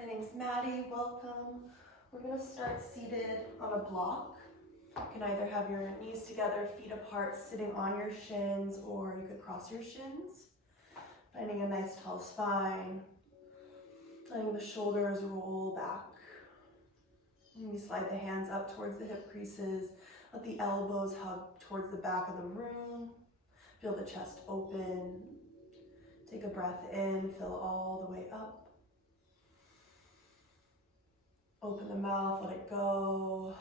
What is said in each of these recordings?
My name's Maddie, welcome. We're gonna start seated on a block. You can either have your knees together, feet apart, sitting on your shins, or you could cross your shins. Finding a nice tall spine. Letting the shoulders roll back. And we slide the hands up towards the hip creases. Let the elbows hug towards the back of the room. Feel the chest open. Take a breath in, fill all the way up. Open the mouth, let it go.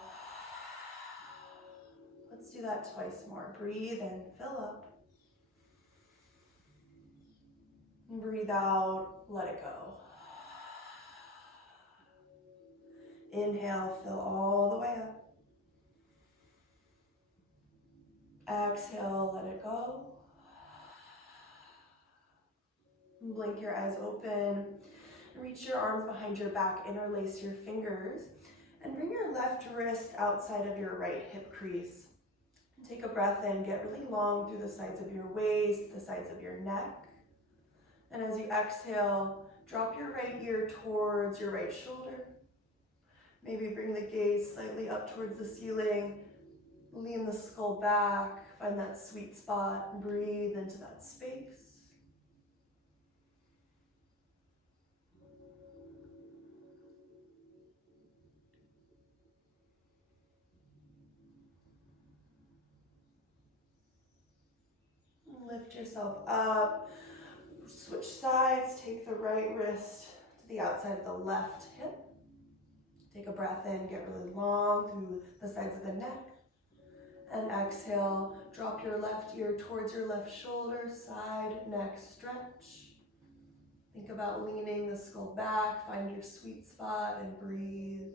Let's do that twice more. Breathe in, fill up. And breathe out, let it go. Inhale, fill all the way up. Exhale, let it go. And blink your eyes open. Reach your arms behind your back, interlace your fingers, and bring your left wrist outside of your right hip crease. Take a breath in, get really long through the sides of your waist, the sides of your neck. And as you exhale, drop your right ear towards your right shoulder. Maybe bring the gaze slightly up towards the ceiling. Lean the skull back, find that sweet spot, breathe into that space. Lift yourself up, switch sides, take the right wrist to the outside of the left hip. Take a breath in, get really long through the sides of the neck. And exhale, drop your left ear towards your left shoulder, side, neck stretch. Think about leaning the skull back, find your sweet spot and breathe.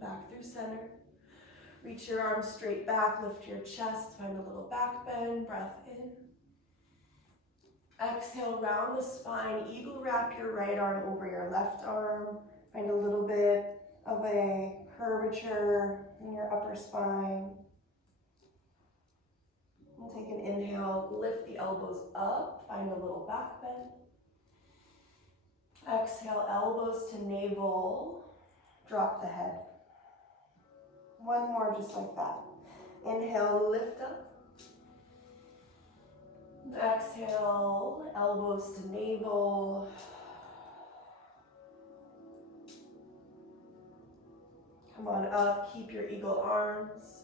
Back through center. Reach your arms straight back, lift your chest, find a little back bend, breath in. Exhale, round the spine, eagle wrap your right arm over your left arm. Find a little bit of a curvature in your upper spine. And take an inhale, lift the elbows up, find a little back bend. Exhale, elbows to navel, drop the head. One more just like that. Inhale, lift up. Exhale, elbows to navel. Come on up, keep your eagle arms.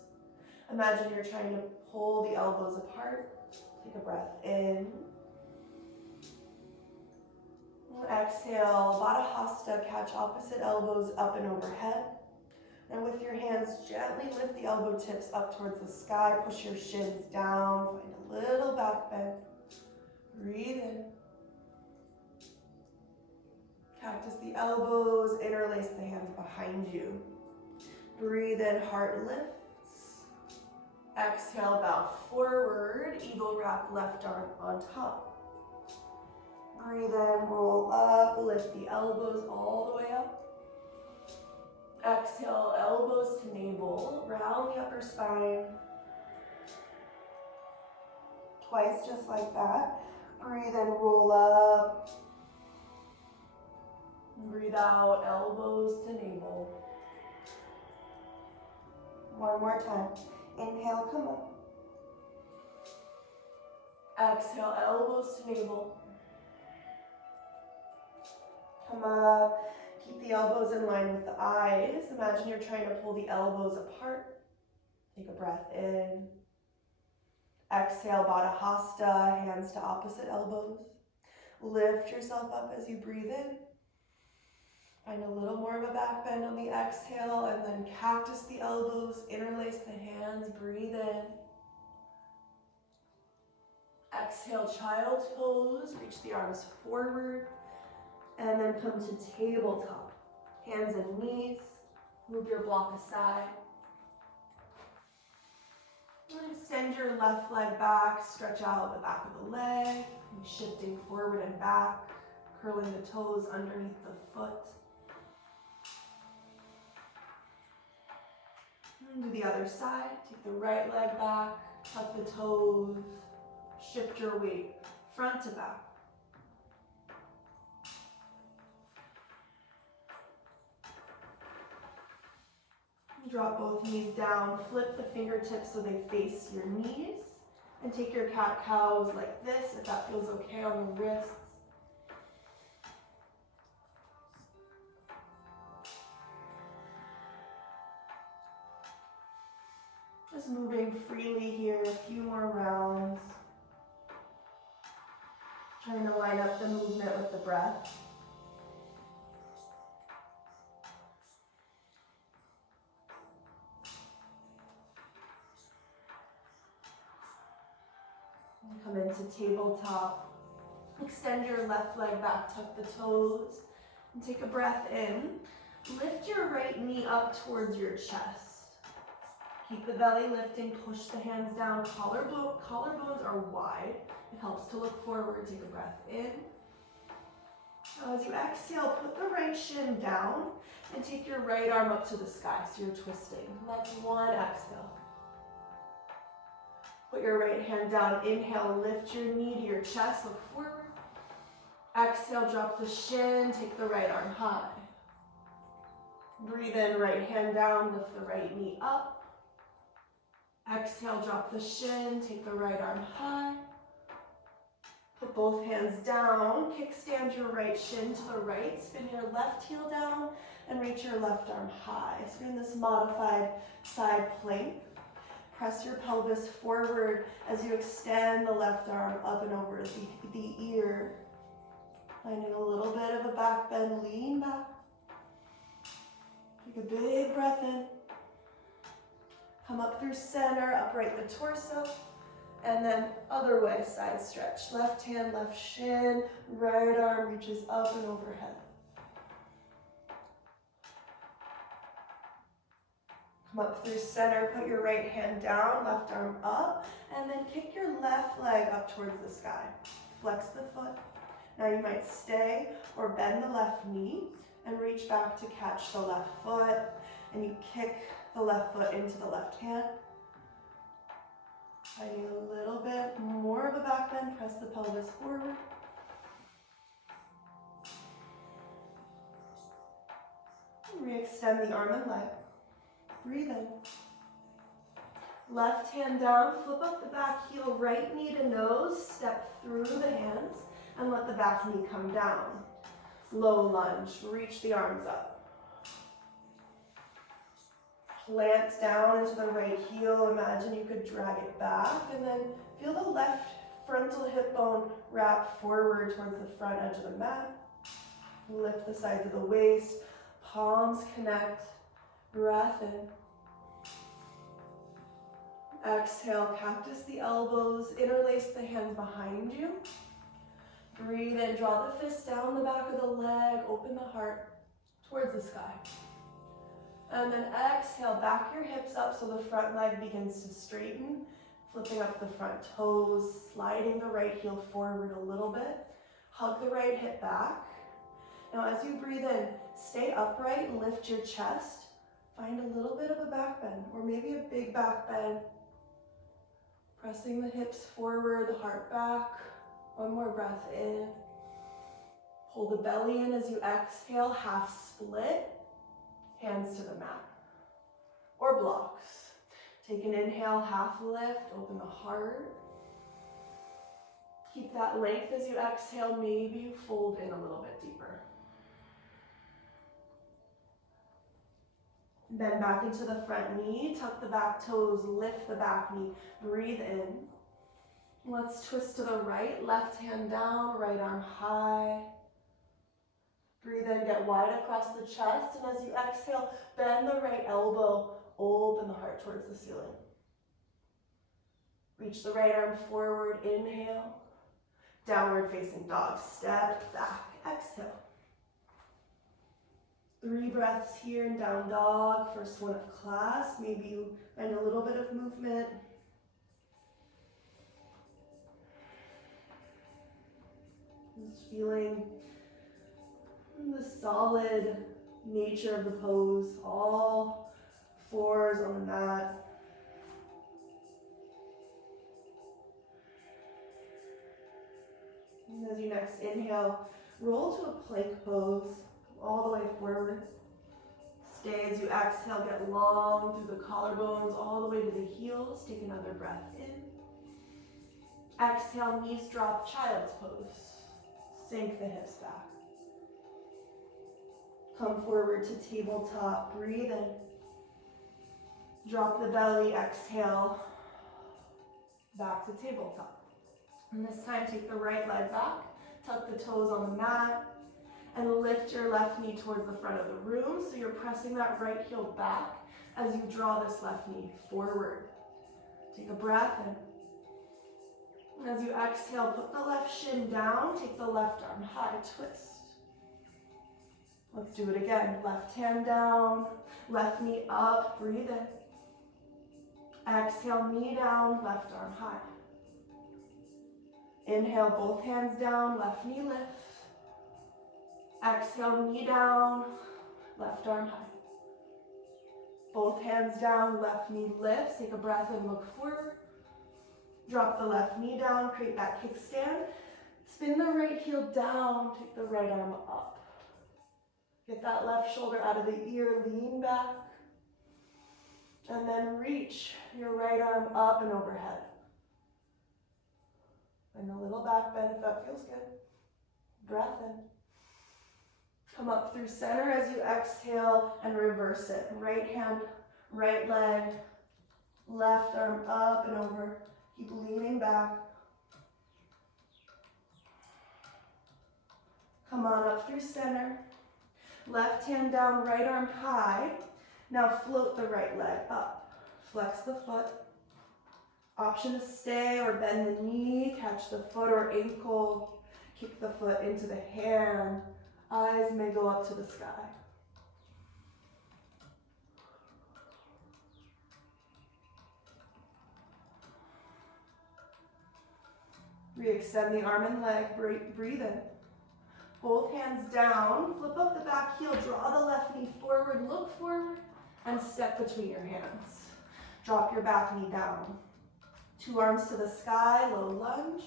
Imagine you're trying to pull the elbows apart. Take a breath in. Exhale, Baddha Hasta, catch opposite elbows up and overhead. And with your hands, gently lift the elbow tips up towards the sky. Push your shins down. Find a little back bend. Breathe in. Cactus the elbows. Interlace the hands behind you. Breathe in, heart lifts. Exhale, bow forward. Eagle wrap left arm on top. Breathe in, roll up. Lift the elbows all the way up. Exhale, elbows to navel, round the upper spine. Twice, just like that. Breathe in, roll up. Breathe out, elbows to navel. One more time. Inhale, come up. Exhale, elbows to navel. Come up. Keep the elbows in line with the eyes. Imagine you're trying to pull the elbows apart. Take a breath in. Exhale, Baddha Hasta, hands to opposite elbows. Lift yourself up as you breathe in. Find a little more of a back bend on the exhale, and then cactus the elbows, interlace the hands, breathe in. Exhale, child's pose, reach the arms forward. And then come to tabletop. Hands and knees. Move your block aside. And extend your left leg back. Stretch out the back of the leg. Shifting forward and back. Curling the toes underneath the foot. Do the other side. Take the right leg back, tuck the toes, shift your weight front to back. Drop both knees down, flip the fingertips so they face your knees, and take your cat-cows like this, if that feels okay on the wrists. Just moving freely here, a few more rounds. Trying to line up the movement with the breath. Come into tabletop. Extend your left leg back, tuck the toes, and take a breath in. Lift your right knee up towards your chest. Keep the belly lifting, push the hands down. Collarbones are wide. It helps to look forward. Take a breath in. Now as you exhale, put the right shin down and take your right arm up to the sky, so you're twisting. That's one exhale. Put your right hand down, inhale, lift your knee to your chest, look forward. Exhale, drop the shin, take the right arm high. Breathe in, right hand down, lift the right knee up. Exhale, drop the shin, take the right arm high. Put both hands down, kickstand your right shin to the right, spin your left heel down, and reach your left arm high. So you're in this modified side plank. Press your pelvis forward as you extend the left arm up and over the ear. Finding a little bit of a back bend, lean back. Take a big breath in. Come up through center, upright the torso, and then other way, side stretch. Left hand, left shin, right arm reaches up and overhead. Come up through center, put your right hand down, left arm up, and then kick your left leg up towards the sky. Flex the foot. Now you might stay or bend the left knee and reach back to catch the left foot, and you kick the left foot into the left hand. Finding a little bit more of a back bend, press the pelvis forward. Re-extend the arm and leg. Breathe in. Left hand down, flip up the back heel, right knee to nose, step through the hands, and let the back knee come down. Low lunge, reach the arms up. Plant down into the right heel, imagine you could drag it back, and then feel the left frontal hip bone wrap forward towards the front edge of the mat. Lift the sides of the waist, palms connect, breath in. Exhale, cactus the elbows, interlace the hands behind you. Breathe in, draw the fist down the back of the leg, open the heart towards the sky. And then exhale, back your hips up so the front leg begins to straighten, flipping up the front toes, sliding the right heel forward a little bit. Hug the right hip back. Now as you breathe in, stay upright and lift your chest. Find a little bit of a back bend, or maybe a big back bend. Pressing the hips forward, the heart back. One more breath in. Pull the belly in as you exhale, half split. Hands to the mat, or blocks. Take an inhale, half lift, open the heart. Keep that length as you exhale, maybe you fold in a little bit deeper. Bend back into the front knee, tuck the back toes, lift the back knee, breathe in. Let's twist to the right, left hand down, right arm high. Breathe in, get wide across the chest, and as you exhale, bend the right elbow, open the heart towards the ceiling. Reach the right arm forward, inhale. Downward facing dog, step back, exhale. 3 breaths here in down dog, first one of class. Maybe you find a little bit of movement. Just feeling the solid nature of the pose, all fours on the mat. And as you next inhale, roll to a plank pose, all the way forward. Stay as you exhale, get long through the collarbones, all the way to the heels. Take another breath in. Exhale, knees drop, child's pose. Sink the hips back. Come forward to tabletop, breathe in. Drop the belly, exhale, back to tabletop. And this time, take the right leg back, tuck the toes on the mat, and lift your left knee towards the front of the room. So you're pressing that right heel back as you draw this left knee forward. Take a breath in. And as you exhale, put the left shin down, take the left arm high, twist. Let's do it again. Left hand down, left knee up, breathe in. Exhale, knee down, left arm high. Inhale, both hands down, left knee lift. Exhale, knee down, left arm high. Both hands down, left knee lifts. Take a breath and look forward. Drop the left knee down, create that kickstand. Spin the right heel down, take the right arm up. Get that left shoulder out of the ear, lean back. And then reach your right arm up and overhead. And a little back bend if that feels good. Breath in. Come up through center as you exhale and reverse it. Right hand, right leg, left arm up and over. Keep leaning back. Come on up through center. Left hand down, right arm high. Now float the right leg up. Flex the foot. Option to stay or bend the knee, catch the foot or ankle, kick the foot into the hand. Eyes may go up to the sky. Re-extend the arm and leg, breathe in. Both hands down, flip up the back heel, draw the left knee forward, look forward, and step between your hands. Drop your back knee down. Two arms to the sky, low lunge.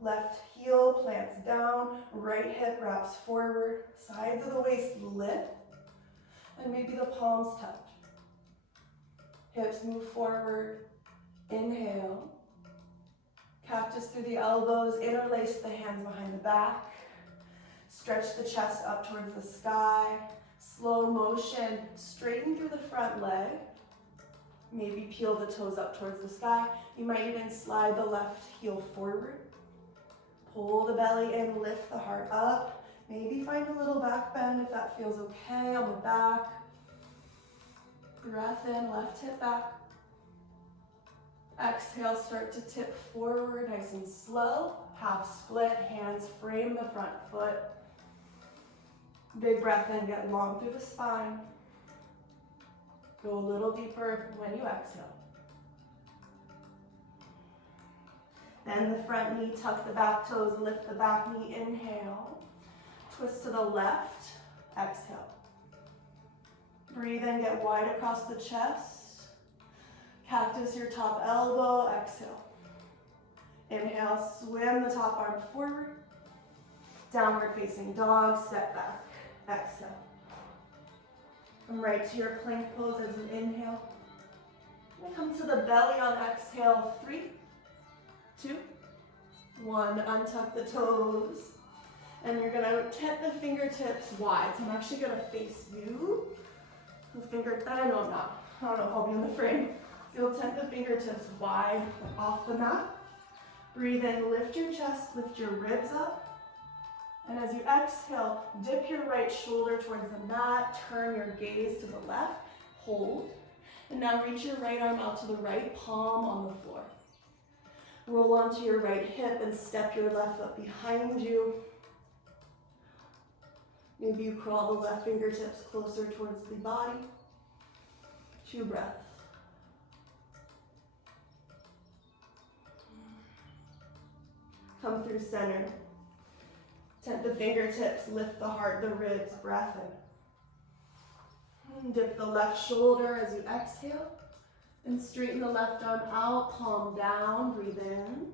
Left heel plants down, right hip wraps forward, sides of the waist lift, and maybe the palms touch. Hips move forward, inhale. Cactus through the elbows, interlace the hands behind the back. Stretch the chest up towards the sky. Slow motion, straighten through the front leg. Maybe peel the toes up towards the sky. You might even slide the left heel forward. Pull the belly in, lift the heart up. Maybe find a little back bend if that feels okay on the back. Breath in, left hip back. Exhale, start to tip forward, nice and slow. Half split, hands frame the front foot. Big breath in, get long through the spine. Go a little deeper when you exhale. Bend the front knee, tuck the back toes, lift the back knee, inhale. Twist to the left, exhale. Breathe in, get wide across the chest. Cactus your top elbow, exhale. Inhale, swim the top arm forward. Downward facing dog, step back, exhale. Come right to your plank pose as you inhale. And come to the belly on exhale, 3, 2, 1. Untuck the toes. And you're gonna tip the fingertips wide. So I'm actually gonna face you. I don't know if I'll be in the frame. You'll tent the fingertips wide off the mat. Breathe in, lift your chest, lift your ribs up. And as you exhale, dip your right shoulder towards the mat, turn your gaze to the left, hold. And now reach your right arm out to the right, palm on the floor. Roll onto your right hip and step your left foot behind you. Maybe you crawl the left fingertips closer towards the body. 2 breaths. Come through center. Tent the fingertips, lift the heart, the ribs, breath in. Dip the left shoulder as you exhale. And straighten the left arm out, palm down, breathe in.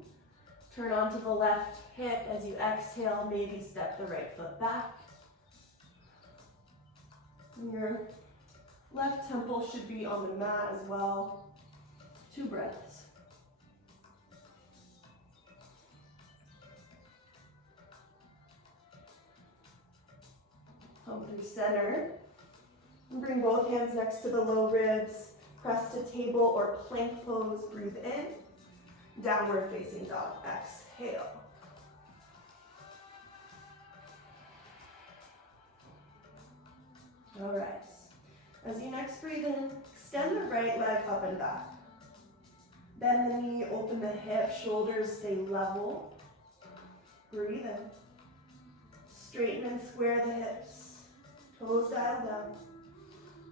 Turn onto the left hip as you exhale, maybe step the right foot back. And your left temple should be on the mat as well. 2 breaths. Come through center. And bring both hands next to the low ribs. Press to table or plank pose, breathe in. Downward facing dog, exhale. All right. As you next breathe in, extend the right leg up and back. Bend the knee, open the hip, shoulders stay level. Breathe in. Straighten and square the hips. Toes dial down.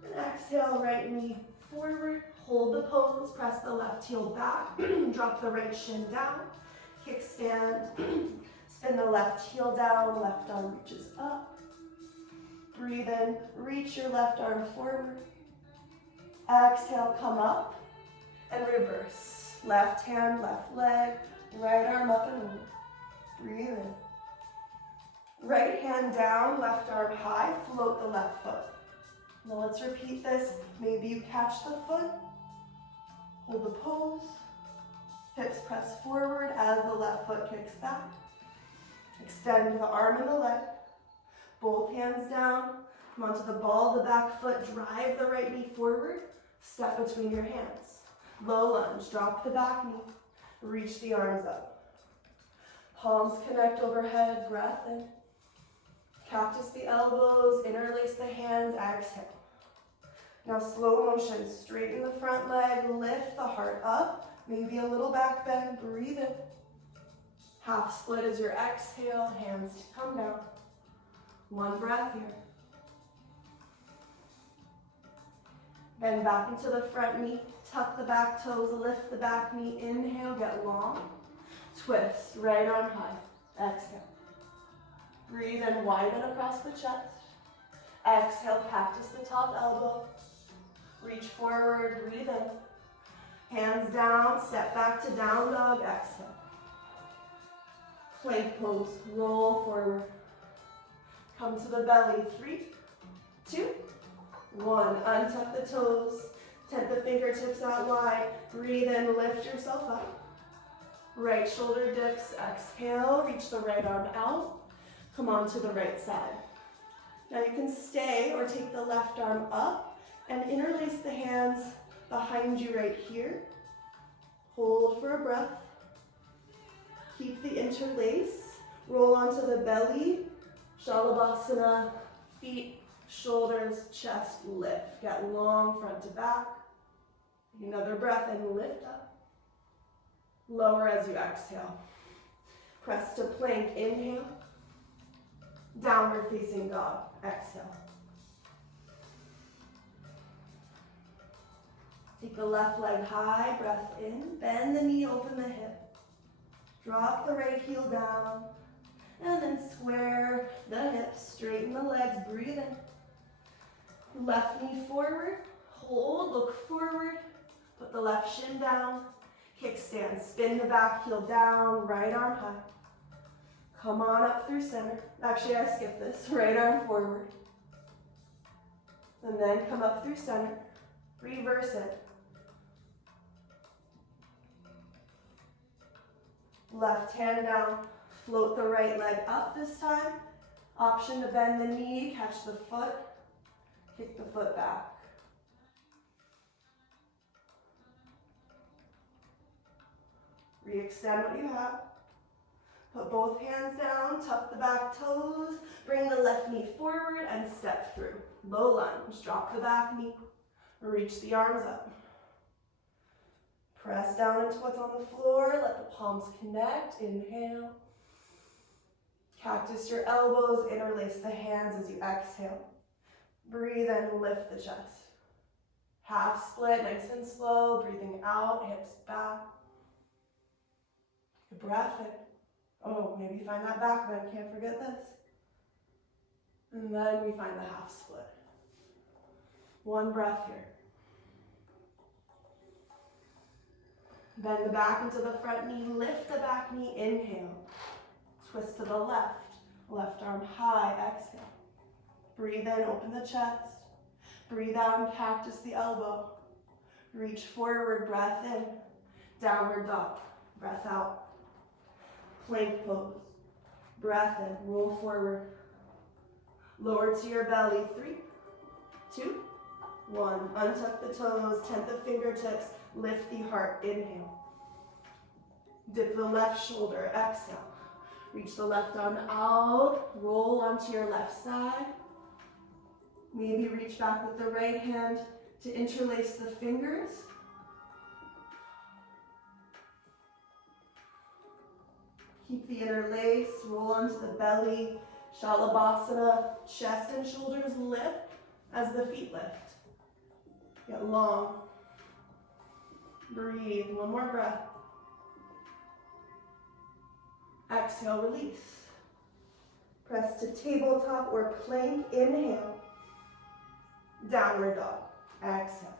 And exhale, right knee forward. Hold the pose, press the left heel back. Drop the right shin down. Kickstand. Spin the left heel down, left arm reaches up. Breathe in, reach your left arm forward. Exhale, come up and reverse. Left hand, left leg, right arm up and over. Breathe in. Right hand down, left arm high, float the left foot. Now let's repeat this. Maybe you catch the foot, hold the pose, hips press forward as the left foot kicks back. Extend the arm and the leg. Both hands down, come onto the ball of the back foot, drive the right knee forward, step between your hands. Low lunge, drop the back knee, reach the arms up. Palms connect overhead, breath in. Cactus the elbows, interlace the hands, exhale. Now slow motion, straighten the front leg, lift the heart up, maybe a little back bend, breathe in. Half split as your exhale, hands come down. 1 breath here. Bend back into the front knee, tuck the back toes, lift the back knee, inhale, get long. Twist, right arm high, exhale. Breathe in, widen across the chest. Exhale, cactus the top elbow. Reach forward, breathe in. Hands down, step back to down dog, exhale. Plank pose, roll forward. Come to the belly, 3, 2, 1. Untuck the toes, tent the fingertips out wide. Breathe in, lift yourself up. Right shoulder dips, exhale, reach the right arm out. Come on to the right side. Now you can stay or take the left arm up and interlace the hands behind you right here. Hold for a breath. Keep the interlace. Roll onto the belly. Shalabhasana, feet, shoulders, chest, lift. Get long front to back. Take another breath and lift up. Lower as you exhale. Press to plank, inhale. Downward facing dog, exhale. Take the left leg high, breath in. Bend the knee, open the hip. Drop the right heel down. And then square the hips, straighten the legs, breathe in. Left knee forward, hold, look forward. Put the left shin down. Kickstand, spin the back heel down, right arm high. Come on up through center. Actually, I skipped this. Right arm forward. And then come up through center. Reverse it. Left hand down. Float the right leg up this time. Option to bend the knee, catch the foot. Kick the foot back. Re-extend what you have. Put both hands down, tuck the back toes, bring the left knee forward and step through. Low lunge, drop the back knee, reach the arms up. Press down into what's on the floor, let the palms connect, inhale. Cactus your elbows, interlace the hands as you exhale. Breathe in, lift the chest. Half split, nice and slow, breathing out, hips back. Take a breath in. Oh, maybe find that back bend, can't forget this. And then we find the half split. One breath here. Bend the back into the front knee, lift the back knee, inhale. Twist to the left, left arm high, exhale. Breathe in, open the chest. Breathe out, cactus the elbow. Reach forward, breath in. Downward dog, breath out. Plank pose. Breath in, roll forward. Lower to your belly, 3, 2, 1. Untuck the toes, tent the fingertips, lift the heart, inhale. Dip the left shoulder, exhale. Reach the left arm out, roll onto your left side. Maybe reach back with the right hand to interlace the fingers. Keep the interlace, roll onto the belly, Shalabhasana, chest and shoulders lift as the feet lift. Get long. Breathe, one more breath. Exhale, release. Press to tabletop or plank, inhale. Downward dog, exhale.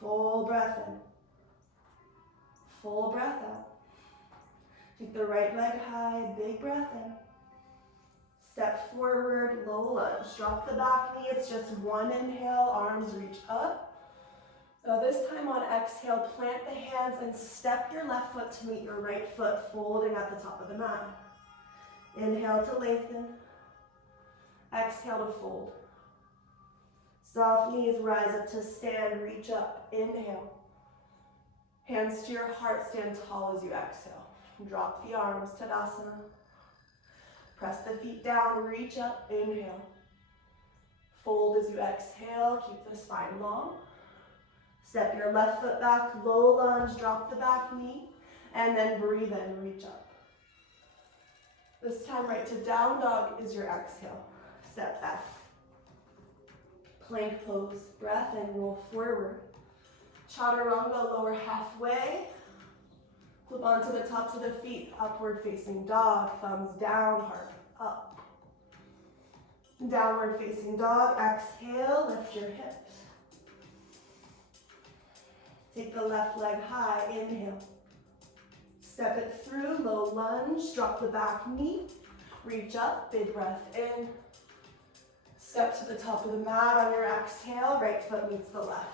Full breath in. Full breath out. Take the right leg high, big breath in. Step forward, low lunge. Drop the back knee, it's just one inhale, arms reach up. Now this time on exhale, plant the hands and step your left foot to meet your right foot, folding at the top of the mat. Inhale to lengthen. Exhale to fold. Soft knees rise up to stand, reach up, inhale. Hands to your heart, stand tall as you exhale. Drop the arms, Tadasana. Press the feet down, reach up, inhale. Fold as you exhale, keep the spine long. Step your left foot back, low lunge, drop the back knee, and then breathe in, reach up. This time right to down dog is your exhale. Step back. Plank pose, breath in, roll forward. Chaturanga, lower halfway. Flip onto the tops of the feet, upward facing dog, thumbs down, heart up. Downward facing dog, exhale, lift your hips. Take the left leg high, inhale. Step it through, low lunge, drop the back knee, reach up, big breath in. Step to the top of the mat on your exhale, right foot meets the left.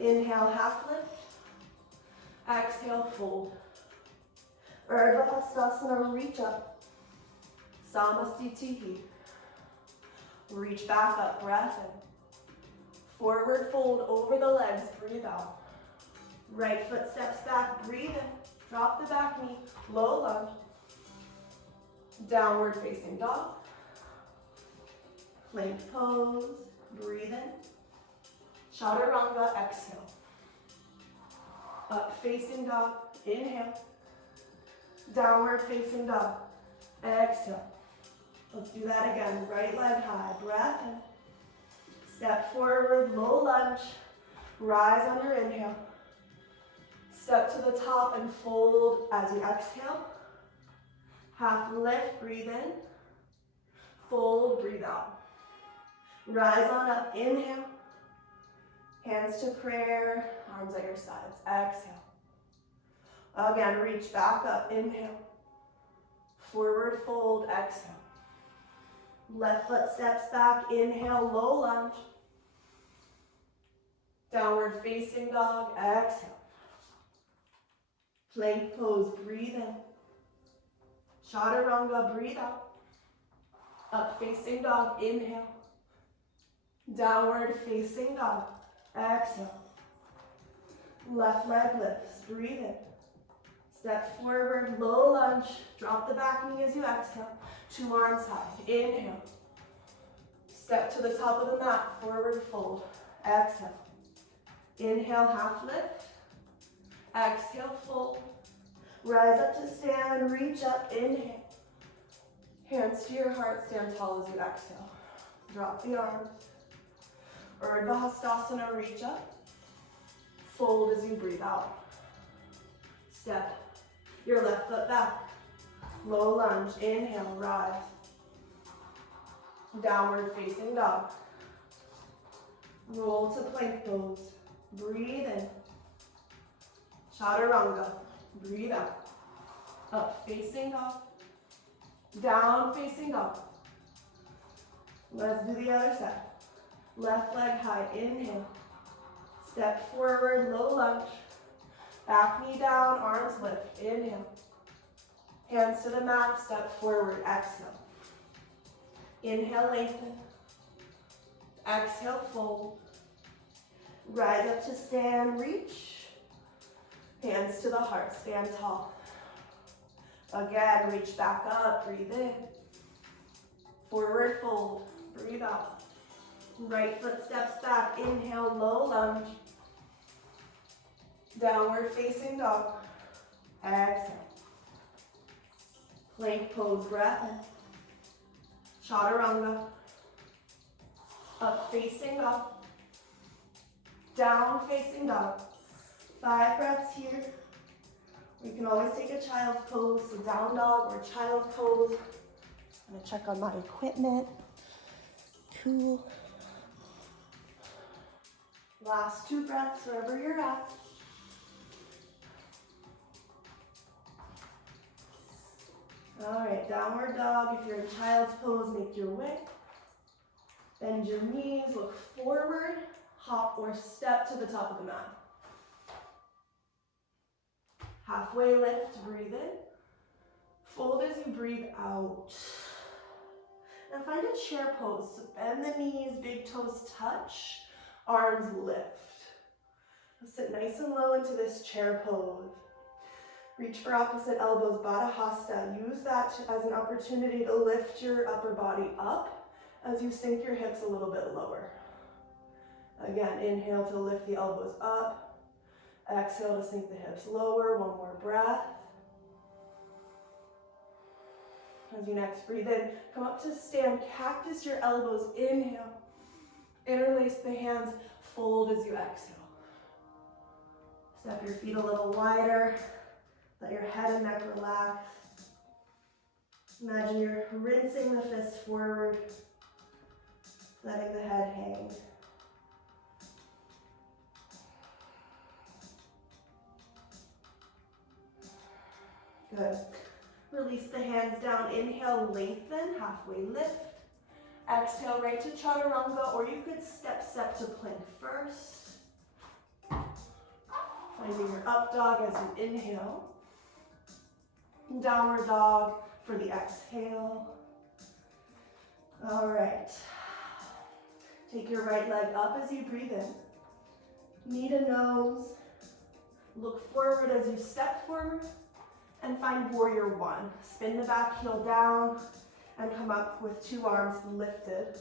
Inhale, half lift. Exhale, fold. Urdhva Hastasana, reach up. Samastitihi. Reach back up, breath in. Forward fold over the legs, breathe out. Right foot steps back, breathe in. Drop the back knee, low lunge. Downward facing dog. Plank pose, breathe in. Chaturanga, exhale. Up facing dog, inhale. Downward facing dog, exhale. Let's do that again. Right leg high, breath in. Step forward, low lunge. Rise on your inhale. Step to the top and fold as you exhale. Half lift, breathe in. Fold, breathe out. Rise on up, inhale. Hands to prayer, arms at your sides. Exhale. Again, reach back up, inhale. Forward fold, exhale. Left foot steps back, inhale, low lunge. Downward facing dog, exhale. Plank pose, breathe in. Chaturanga, breathe out. Up facing dog, inhale. Downward facing dog, exhale. Left leg lifts, breathe in. Step forward, low lunge. Drop the back knee as you exhale. 2 arms high, inhale. Step to the top of the mat, forward fold, exhale. Inhale, half lift. Exhale, fold. Rise up to stand, reach up, inhale. Hands to your heart, stand tall as you exhale. Drop the arms. Urdhva Hastasana, reach up. Fold as you breathe out. Step your left foot back. Low lunge, inhale, rise. Downward facing dog. Roll to plank pose. Breathe in. Chaturanga. Breathe out. Up facing dog. Down facing dog. Let's do the other side. Left leg high. Inhale. Step forward, low lunge. Back knee down, arms lift. Inhale. Hands to the mat, step forward. Exhale. Inhale, lengthen. Exhale, fold. Rise up to stand, reach. Hands to the heart, stand tall. Again, reach back up, breathe in. Forward fold, breathe out. Right foot steps back, inhale, low lunge. Downward facing dog. Exhale. Plank pose, breath in. Chaturanga. Up facing dog. Down facing dog. 5 breaths here. You can always take a child's pose, so down dog or child's pose. I'm gonna check on my equipment. Cool. Last 2 breaths wherever you're at. All right, downward dog. If you're in child's pose, make your way. Bend your knees, look forward, hop or step to the top of the mat. Halfway lift, breathe in. Fold as you breathe out. Now find a chair pose. So bend the knees, big toes touch, arms lift. Sit nice and low into this chair pose. Reach for opposite elbows, Baddha Hasta. Use that as an opportunity to lift your upper body up as you sink your hips a little bit lower. Again, inhale to lift the elbows up. Exhale to sink the hips lower. One more breath. As you next breathe in, come up to stand, cactus your elbows, inhale. Interlace the hands, fold as you exhale. Step your feet a little wider. Let your head and neck relax. Imagine you're rinsing the fists forward, letting the head hang. Good. Release the hands down. Inhale, lengthen, halfway lift. Exhale, right to chaturanga, or you could step to plank first. Finding your up dog as you inhale. Downward dog for the exhale. All right. Take your right leg up as you breathe in. Knee to nose. Look forward as you step forward. And find warrior 1. Spin the back heel down and come up with 2 arms lifted.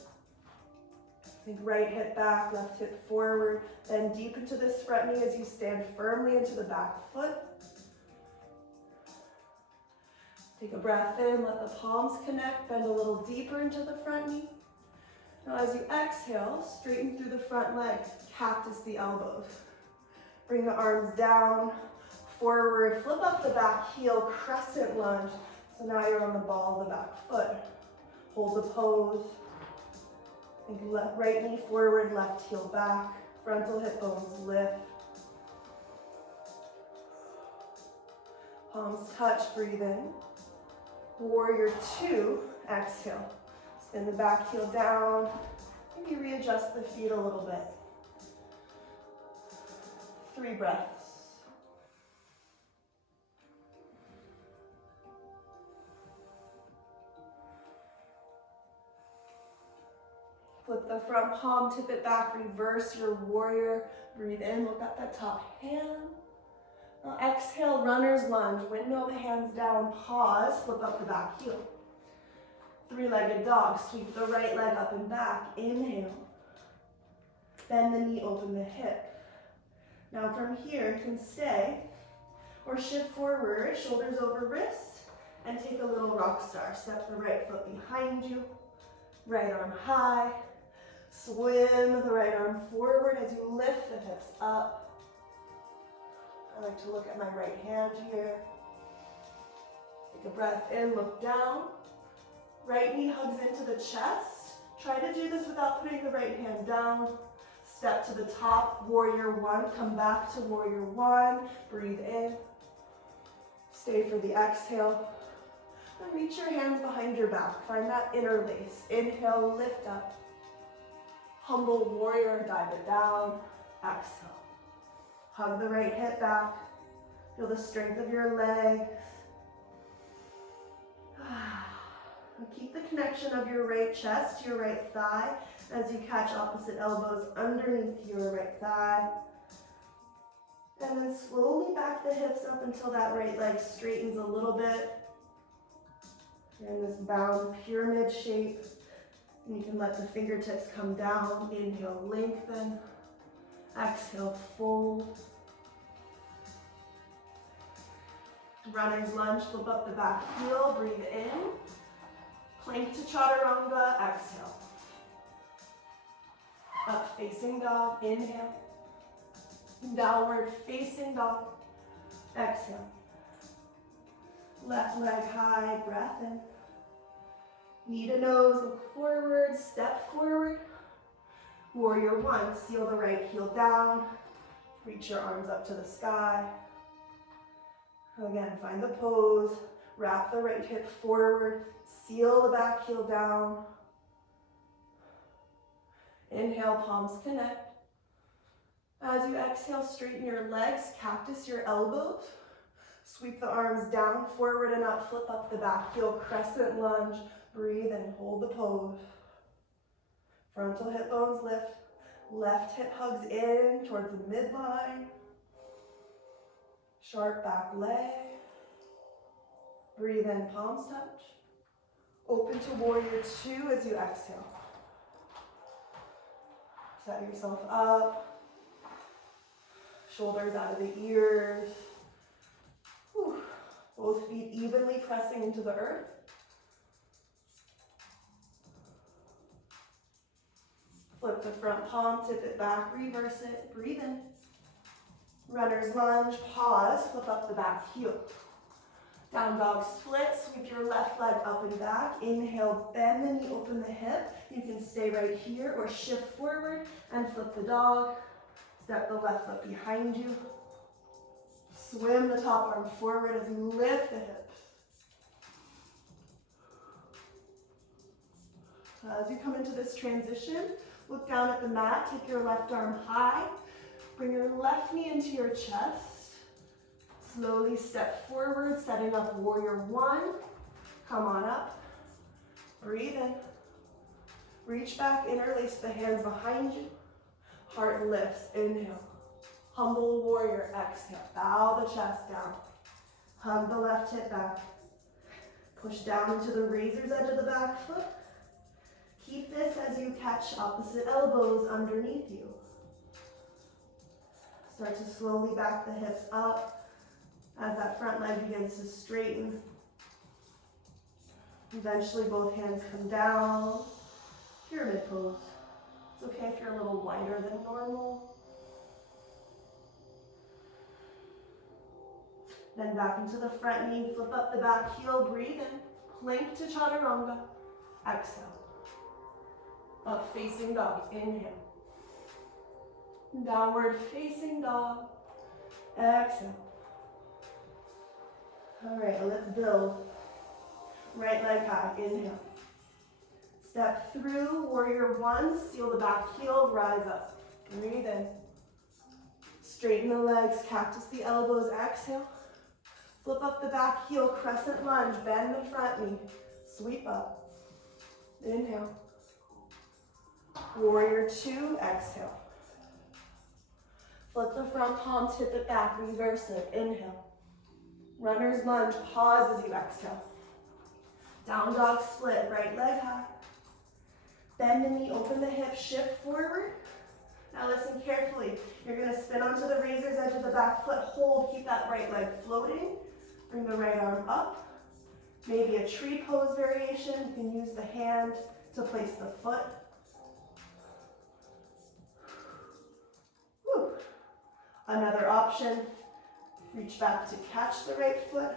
Think right hip back, left hip forward. Then deep into this front knee as you stand firmly into the back foot. Take a breath in, let the palms connect, bend a little deeper into the front knee. Now as you exhale, straighten through the front leg, cactus the elbows. Bring the arms down, forward, flip up the back heel, crescent lunge. So now you're on the ball of the back foot. Hold the pose. Think right knee forward, left heel back. Frontal hip bones lift. Palms touch, breathe in. Warrior 2, exhale. Spin the back heel down. Maybe readjust the feet a little bit. 3 breaths. Flip the front palm, tip it back, reverse your warrior. Breathe in, look at that top hand. Now exhale, runner's lunge. Windmill the hands down, pause, flip up the back heel. 3-legged dog, sweep the right leg up and back. Inhale. Bend the knee, open the hip. Now from here, you can stay or shift forward, shoulders over wrist, and take a little rock star. Step the right foot behind you, right arm high. Swim the right arm forward as you lift the hips up. I like to look at my right hand here. Take a breath in, look down. Right knee hugs into the chest. Try to do this without putting the right hand down. Step to the top, warrior one. Come back to warrior one. Breathe in. Stay for the exhale. And reach your hands behind your back. Find that interlace. Inhale, lift up. Humble warrior, dive it down. Exhale. Hug the right hip back. Feel the strength of your legs. And keep the connection of your right chest to your right thigh as you catch opposite elbows underneath your right thigh. And then slowly back the hips up until that right leg straightens a little bit. You're in this bound pyramid shape. And you can let the fingertips come down. Inhale, lengthen. Exhale, fold. Runner's lunge, flip up the back heel, breathe in. Plank to chaturanga, exhale. Up facing dog, inhale. Downward facing dog, exhale. Left leg high, breath in. Knee to nose, look forward, step forward. Warrior one, seal the right heel down. Reach your arms up to the sky. Again, find the pose. Wrap the right hip forward. Seal the back heel down. Inhale, palms connect. As you exhale, straighten your legs, cactus your elbows. Sweep the arms down, forward and up, flip up the back heel, crescent lunge. Breathe and hold the pose. Frontal hip bones lift. Left hip hugs in towards the midline. Sharp back leg. Breathe in, palms touch. Open to warrior two as you exhale. Set yourself up. Shoulders out of the ears. Whew. Both feet evenly pressing into the earth. Flip the front palm, tip it back, reverse it, breathe in. Runner's lunge, pause, flip up the back heel. Down dog split, sweep your left leg up and back. Inhale, bend the knee, open the hip. You can stay right here or shift forward and flip the dog. Step the left foot behind you. Swim the top arm forward as you lift the hips. As you come into this transition, look down at the mat, take your left arm high. Bring your left knee into your chest. Slowly step forward, setting up warrior one. Come on up. Breathe in. Reach back, interlace the hands behind you. Heart lifts, inhale. Humble warrior, exhale. Bow the chest down. Hug the left hip back. Push down into the razor's edge of the back foot. Keep this as you catch opposite elbows underneath you. Start to slowly back the hips up as that front leg begins to straighten. Eventually both hands come down. Pyramid pose. It's okay if you're a little wider than normal. Then back into the front knee, flip up the back heel, breathe in. Plank to chaturanga. Exhale. Up facing dog, inhale. Downward facing dog, exhale. All right, let's build. Right leg high, inhale. Step through, warrior one, seal the back heel, rise up. Breathe in. Straighten the legs, cactus the elbows, exhale. Flip up the back heel, crescent lunge, bend the front knee, sweep up. Inhale. Warrior two, exhale. Flip the front palm, tip it back, reverse it, inhale. Runner's lunge, pause as you exhale. Down dog split, right leg high. Bend the knee, open the hip, shift forward. Now listen carefully. You're gonna spin onto the razor's edge of the back foot, hold, keep that right leg floating. Bring the right arm up. Maybe a tree pose variation. You can use the hand to place the foot. Whew. Another option, reach back to catch the right foot.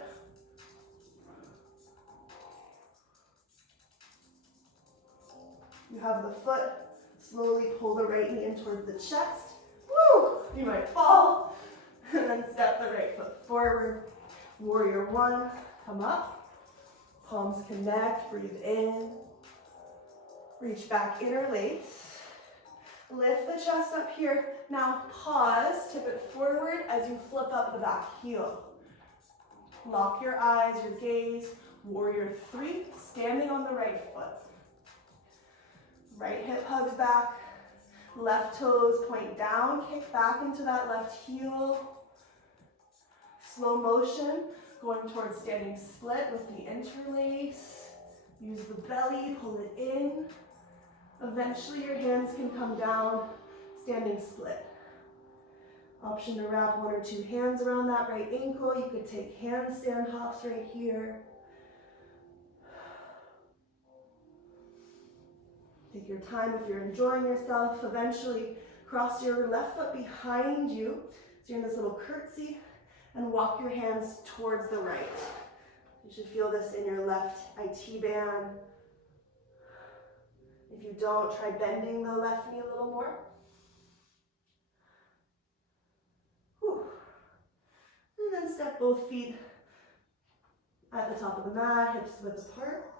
You have the foot Slowly pull the right knee in towards the chest. Woo! You might fall. And then step the right foot forward. Warrior one, come up. Palms connect, breathe in. Reach back, interlace. Lift the chest up here. Now pause, tip it forward as you flip up the back heel. Lock your eyes, your gaze. Warrior three, standing on the right foot. Right hip hugs back. Left toes point down, kick back into that left heel. Slow motion, going towards standing split with the interlace. Use the belly, pull it in. Eventually your hands can come down, standing split. Option to wrap one or two hands around that right ankle. You could take handstand hops right here. Take your time if you're enjoying yourself. Eventually cross your left foot behind you. So you're in this little curtsy and walk your hands towards the right. You should feel this in your left IT band. If you don't, try bending the left knee a little more. Whew. And then step both feet at the top of the mat, hips width apart.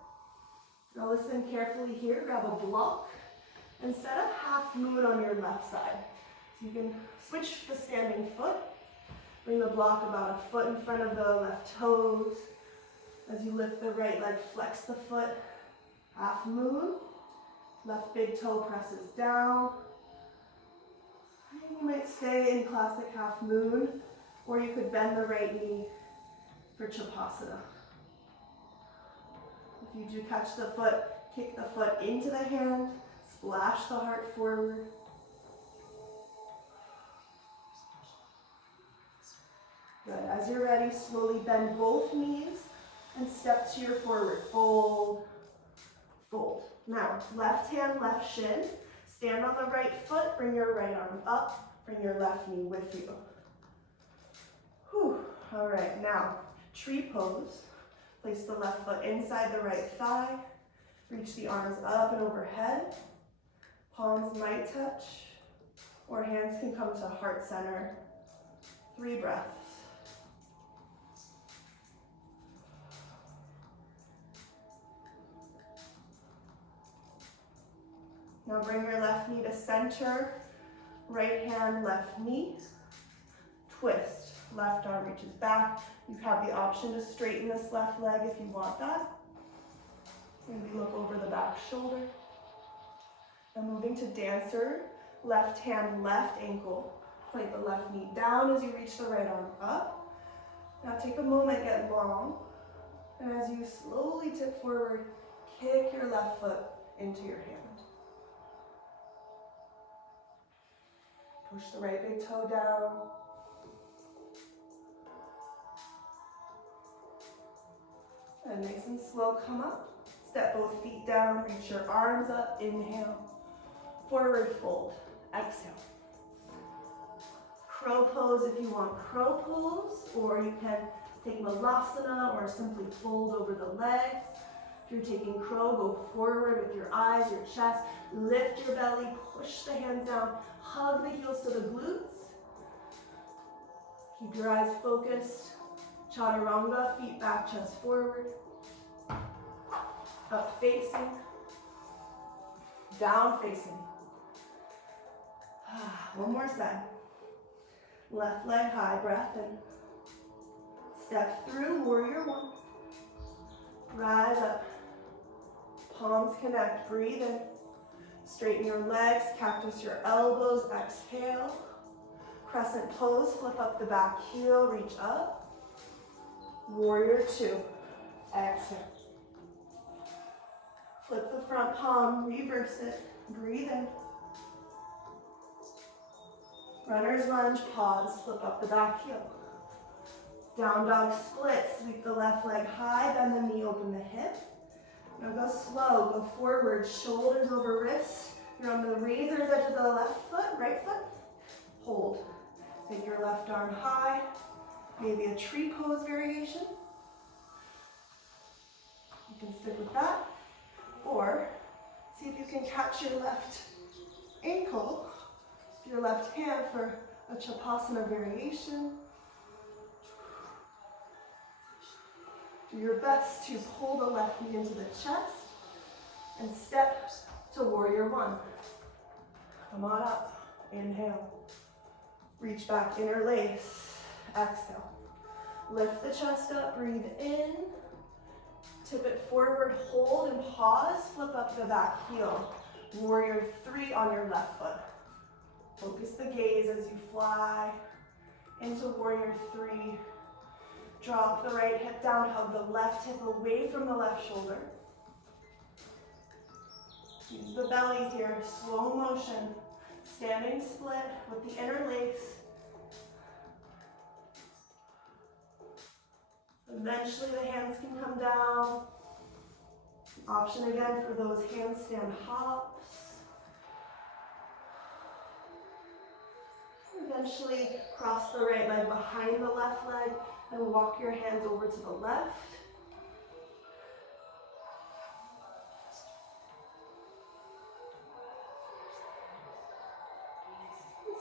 Now listen carefully here, grab a block and set up half moon on your left side. So you can switch the standing foot, bring the block about a foot in front of the left toes. As you lift the right leg, flex the foot, half moon. Left big toe presses down. And you might stay in classic half moon, or you could bend the right knee for Chapasana. If you do catch the foot, kick the foot into the hand, splash the heart forward. Good. As you're ready, slowly bend both knees and step to your forward fold. Fold. Now, left hand, left shin. Stand on the right foot, bring your right arm up, bring your left knee with you. Whew. All right, now, tree pose. Place the left foot inside the right thigh. Reach the arms up and overhead. Palms might touch, or hands can come to heart center. 3 breaths. Now bring your left knee to center, right hand, left knee. Twist, left arm reaches back. You have the option to straighten this left leg if you want that. Maybe look over the back shoulder. Now moving to dancer, left hand, left ankle. Point the left knee down as you reach the right arm up. Now take a moment, get long. And as you slowly tip forward, kick your left foot into your hand. Push the right big toe down. And nice and slow, come up. Step both feet down, reach your arms up, inhale. Forward fold, exhale. Crow pose if you want crow pose, or you can take Malasana or simply fold over the legs. If you're taking crow, go forward with your eyes, your chest, lift your belly, push the hands down, hug the heels to the glutes. Keep your eyes focused. Chaturanga, feet back, chest forward. Up facing, down facing. One more side. Left leg high, breath in. Step through, warrior one. Rise up. Palms connect, breathe in. Straighten your legs, cactus your elbows, exhale. Crescent pose, flip up the back heel, reach up. Warrior two, exhale. Flip the front palm, reverse it, breathe in. Runner's lunge, pause, flip up the back heel. Down dog split, sweep the left leg high, bend the knee, open the hip. Now go slow, go forward, shoulders over wrists. You're on the razor's edge of the left foot, right foot. Hold. Take your left arm high, maybe a tree pose variation. You can stick with that. Or See if you can catch your left ankle, your left hand for a Chapasana variation. Do your best to pull the left knee into the chest and step to warrior one. Come on up, inhale. Reach back, interlace, exhale. Lift the chest up, breathe in. Tip it forward, hold and pause, flip up the back heel. Warrior three on your left foot. Focus the gaze as you fly into warrior three. Drop the right hip down, hug the left hip away from the left shoulder. Use the belly here, slow motion. Standing split with the interlace. Eventually the hands can come down. Option again for those handstand hops. Eventually cross the right leg behind the left leg and walk your hands over to the left.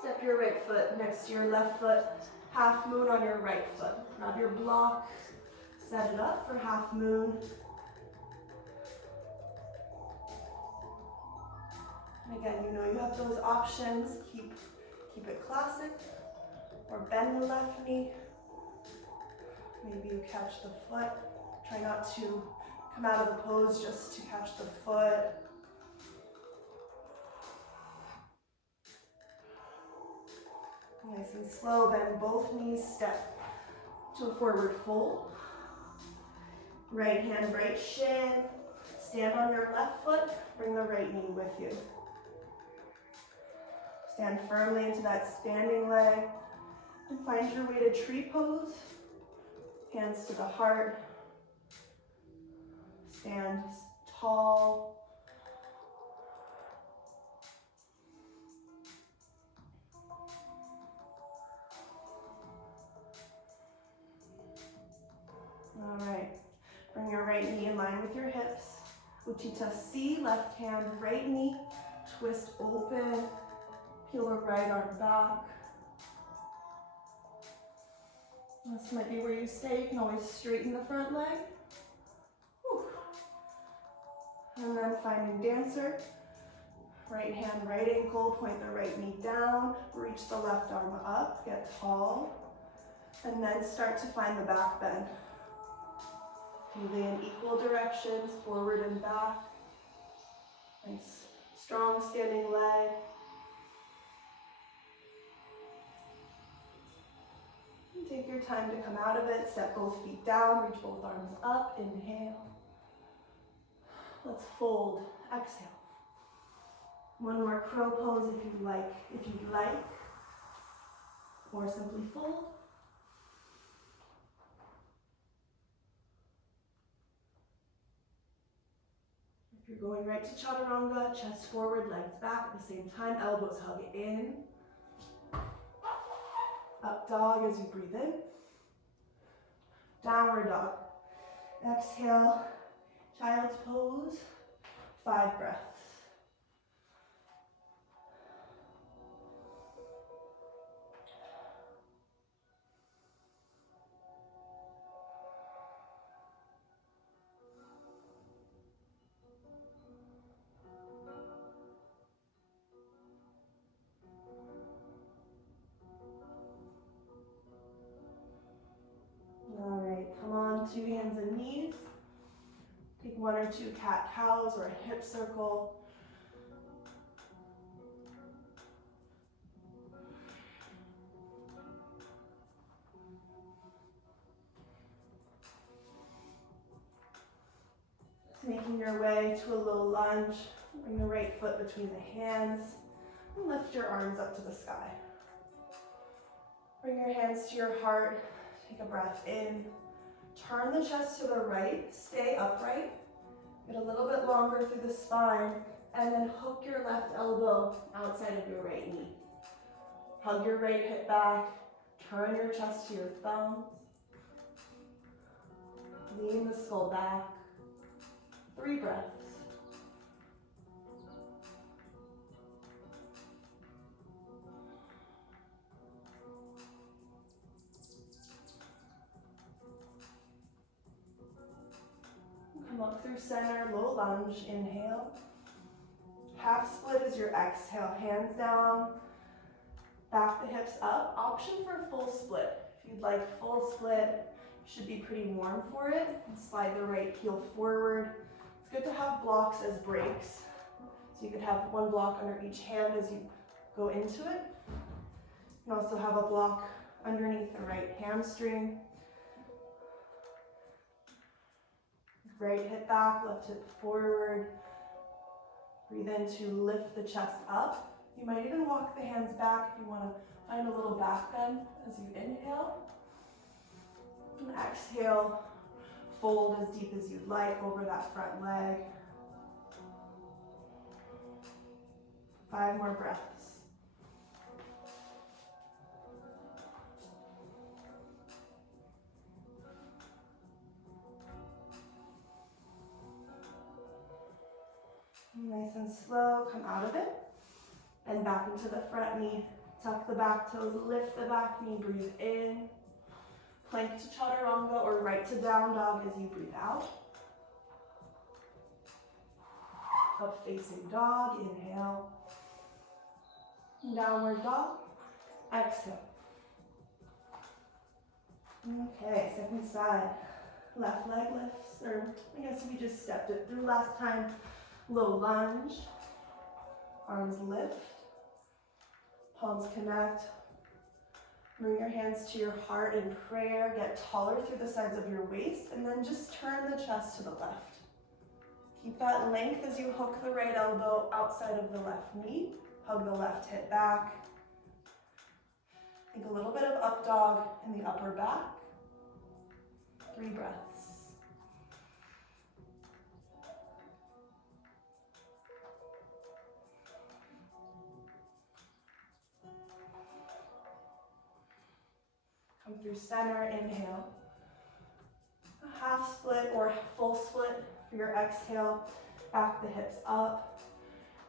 Step your right foot next to your left foot. Half moon on your right foot. Grab your block. Set it up for half moon. And again, you know you have those options. Keep it classic. Or bend the left knee. Maybe you catch the foot. Try not to come out of the pose just to catch the foot. Nice and slow, bend both knees, step to a forward fold. Right hand, right shin. Stand on your left foot, bring the right knee with you. Stand firmly into that standing leg and find your way to tree pose. Hands to the heart. Stand tall. All right, bring your right knee in line with your hips. Utthita C, left hand, right knee, twist open, peel the right arm back. This might be where you stay. You can always straighten the front leg. Whew. And then finding dancer. Right hand, right ankle, point the right knee down, reach the left arm up, get tall, and then start to find the back bend. Moving in equal directions, forward and back. Nice, strong standing leg. And take your time to come out of it. Step both feet down, reach both arms up. Inhale. Let's fold. Exhale. One more crow pose if you'd like, or simply fold. If you're going right to chaturanga, chest forward, legs back at the same time, elbows hug in. Up dog as you breathe in. Downward dog. Exhale, child's pose, 5 breaths. Two hands and knees. Take 1 or 2 cat cows or a hip circle. Just making your way to a low lunge. Bring the right foot between the hands and lift your arms up to the sky. Bring your hands to your heart. Take a breath in. Turn the chest to the right, stay upright, get a little bit longer through the spine, and then hook your left elbow outside of your right knee. Hug your right hip back, turn your chest to your thumbs, lean the skull back, 3 breaths. up through center, low lunge, inhale. Half split is your exhale, hands down, back the hips up. Option for full split. If you'd like full split, you should be pretty warm for it. And slide the right heel forward. It's good to have blocks as breaks. So you could have one block under each hand as you go into it. You can also have a block underneath the right hamstring. Right hip back, left hip forward. Breathe in to lift the chest up. You might even walk the hands back if you want to find a little back bend as you inhale. And exhale, fold as deep as you'd like over that front leg. 5 more breaths. Nice and slow, come out of it. And back into the front knee. Tuck the back toes, lift the back knee, breathe in. Plank to chaturanga or right to down dog as you breathe out. Up facing dog, inhale. Downward dog, exhale. Okay, second side. Left leg lifts, or I guess we just stepped it through last time. Low lunge, arms lift, palms connect. Bring your hands to your heart in prayer. Get taller through the sides of your waist, and then just turn the chest to the left. Keep that length as you hook the right elbow outside of the left knee. Hug the left hip back. Think a little bit of up dog in the upper back. 3 breaths. Come through center, inhale. A half split or full split for your exhale. Back the hips up.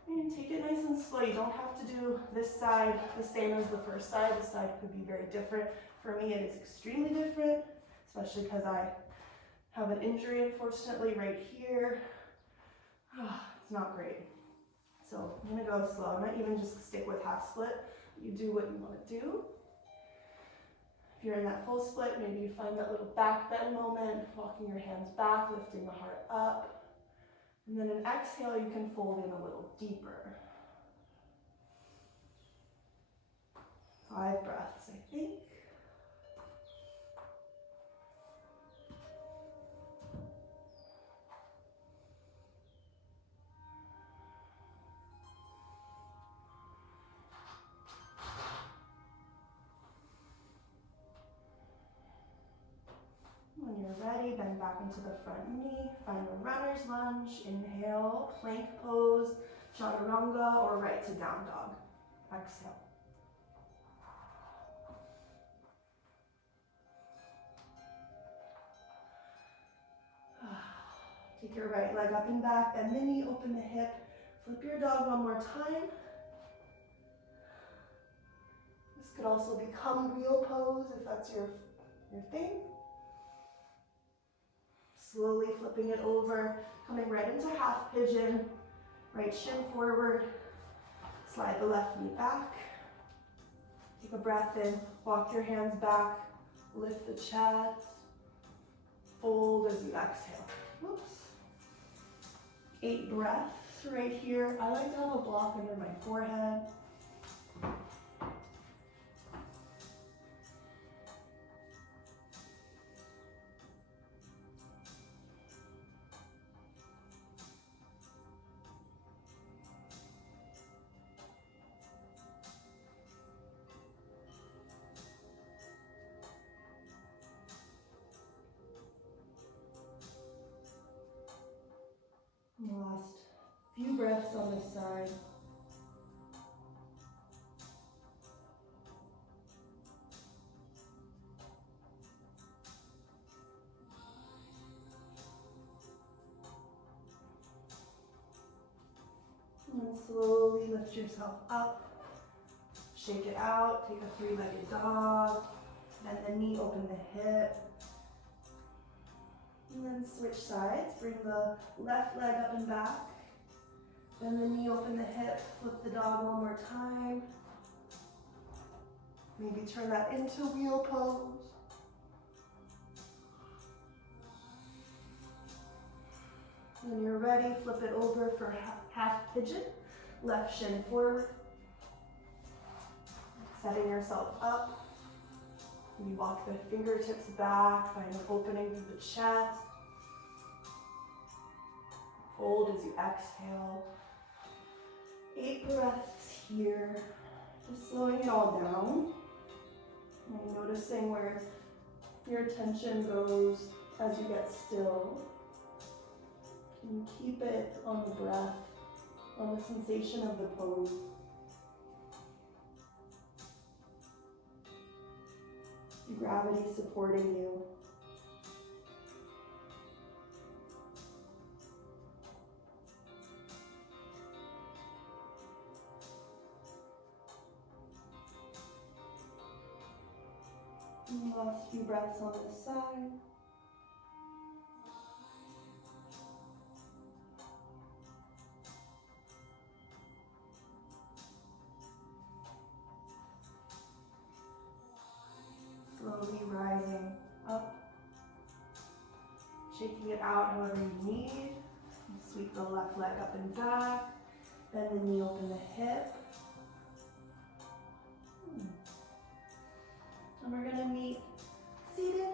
And take it nice and slow. You don't have to do this side the same as the first side. This side could be very different. For me, it is extremely different, especially because I have an injury, unfortunately, right here. It's not great. So I'm gonna go slow. I might even just stick with half split. You do what you want to do. If you're in that full split, maybe you find that little back bend moment, walking your hands back, lifting the heart up. And then an exhale, you can fold in a little deeper. 5 breaths, I think. When you're ready, bend back into the front knee. Find a runner's lunge. Inhale, plank pose, chaturanga, or right to down dog. Exhale. Take your right leg up and back, bend the knee, open the hip. Flip your dog one more time. This could also become wheel pose if that's your thing. Slowly flipping it over, coming right into half pigeon. Right shin forward. Slide the left knee back. Take a breath in, walk your hands back, lift the chest, fold as you exhale. Whoops. 8 breaths right here. I like to have a block under my forehead. Last few breaths on this side. And then slowly lift yourself up. Shake it out. Take a 3-legged dog. Bend the knee, open the hip. And then switch sides. Bring the left leg up and back. Bend the knee, open the hip, flip the dog one more time. Maybe turn that into wheel pose. When you're ready, flip it over for half pigeon. Left shin forward. Setting yourself up. You walk the fingertips back, find an opening through the chest. Fold as you exhale. 8 breaths here. Just slowing it all down. And noticing where your attention goes as you get still. And keep it on the breath, on the sensation of the pose. Gravity supporting you. And last few breaths on this side. Slowly rising up, shaking it out however you need. Sweep the left leg up and back, bend the knee, open the hip. And we're gonna meet seated.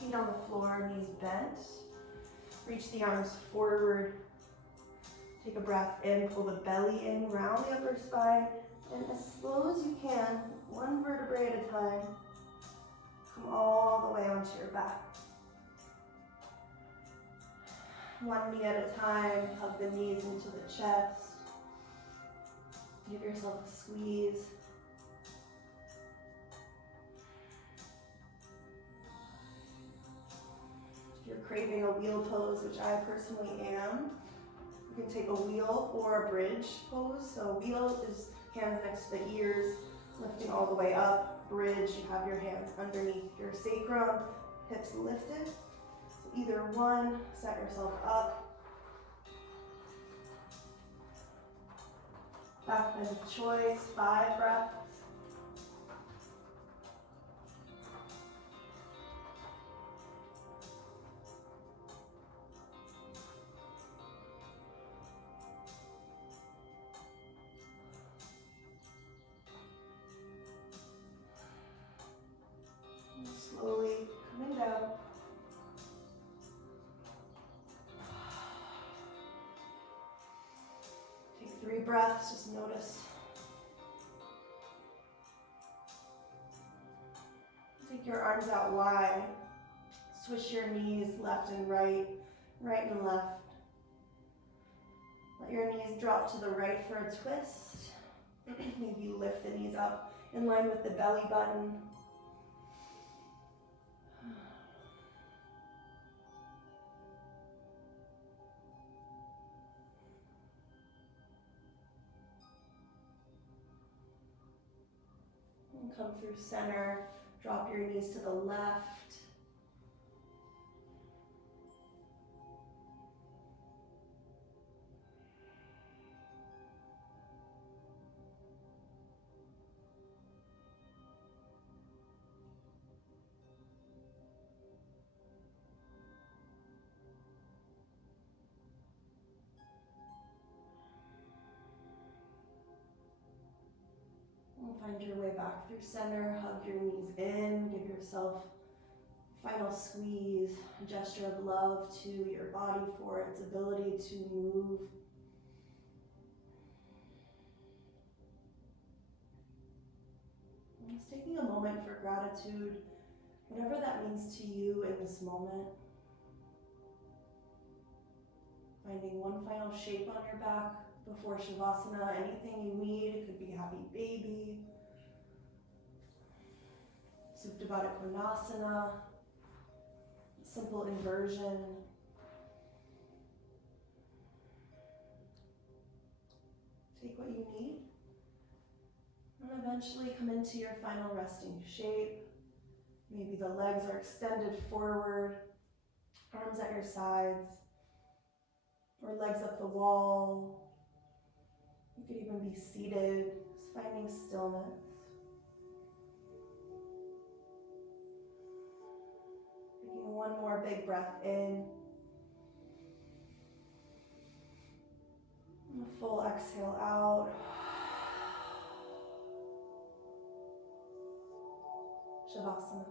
Feet on the floor, knees bent. Reach the arms forward. Take a breath in, pull the belly in, round the upper spine. And as slow as you can, one vertebrae at a time, come all the way onto your back. One knee at a time, hug the knees into the chest. Give yourself a squeeze. If you're craving a wheel pose, which I personally am, you can take a wheel or a bridge pose. So wheel is hands next to the ears, lifting all the way up. Bridge, you have your hands underneath your sacrum, hips lifted. So either one, set yourself up. Back bend of choice, 5 breaths. Slowly coming down. Take 3 breaths, just notice. Take your arms out wide. Switch your knees left and right, right and left. Let your knees drop to the right for a twist. Maybe lift the knees up in line with the belly button. Come through center, drop your knees to the left. Find your way back through center, hug your knees in, give yourself a final squeeze, a gesture of love to your body for its ability to move. And just taking a moment for gratitude, whatever that means to you in this moment. Finding one final shape on your back before Savasana, anything you need. It could be happy baby, Supta Baddha Konasana, simple inversion. Take what you need, and eventually come into your final resting shape. Maybe the legs are extended forward, arms at your sides, or legs up the wall. You could even be seated, just finding stillness. Taking one more big breath in. And a full exhale out. Savasana.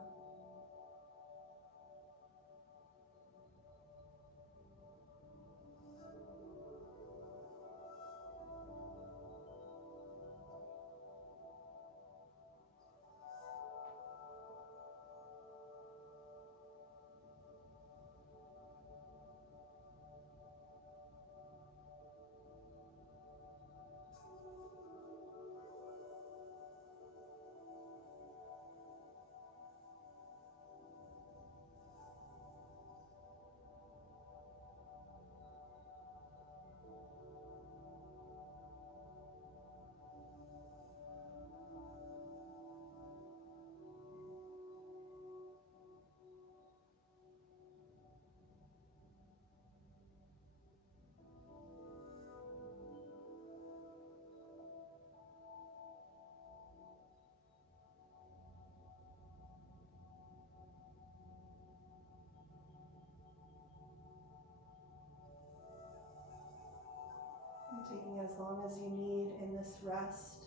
Taking as long as you need in this rest,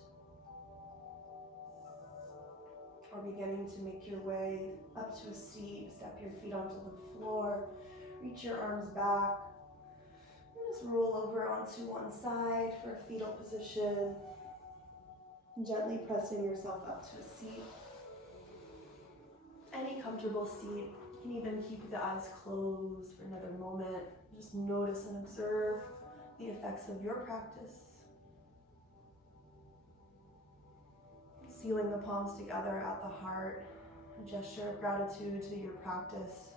or beginning to make your way up to a seat. Step your feet onto the floor, reach your arms back, and just roll over onto one side for a fetal position, gently pressing yourself up to a seat. Any comfortable seat. You can even keep the eyes closed for another moment. Just notice and observe the effects of your practice. Sealing the palms together at the heart, a gesture of gratitude to your practice.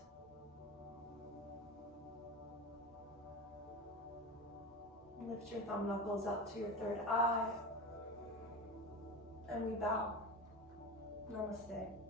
Lift your thumb knuckles up to your third eye, and we bow. Namaste.